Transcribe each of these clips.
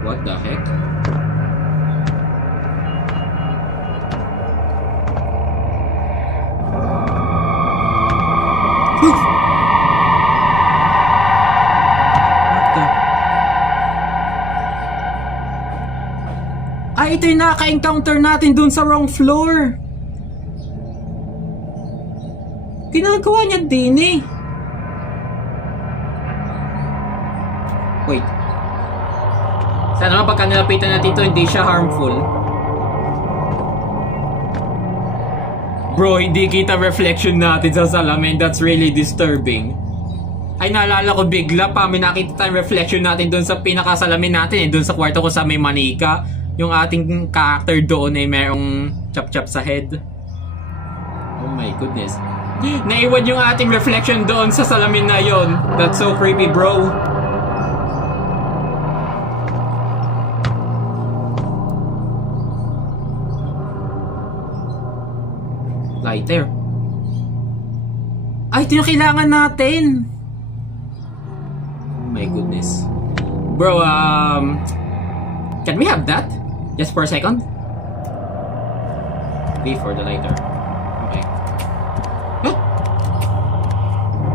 What the heck? Ay, ito yung naka-encounter natin dun sa wrong floor. Ginagawa niya din eh. Wait. Sana naman pagka nilapitan natin ito, hindi siya harmful. Bro, hindi kita reflection natin sa salamin. That's really disturbing. Ay, naalala ko bigla pa. May nakita tayong reflection natin dun sa pinakasalamin natin. Dun sa kwarto ko sa may manika. Yung ating character doon ay merong chop-chop sa head. Oh my goodness. Naiwan yung ating reflection doon sa salamin na yon. That's so creepy, bro. Lighter. Ay, ito yung kailangan natin. Oh my goodness. Bro, can we have that? Just for a second? B for the lighter. Okay. Huh?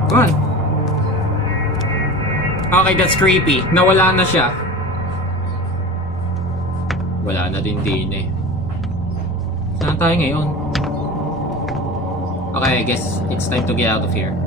Come on. Okay, that's creepy. Nawala na siya. Wala na din eh. Saan tayo ngayon? Okay, I guess it's time to get out of here.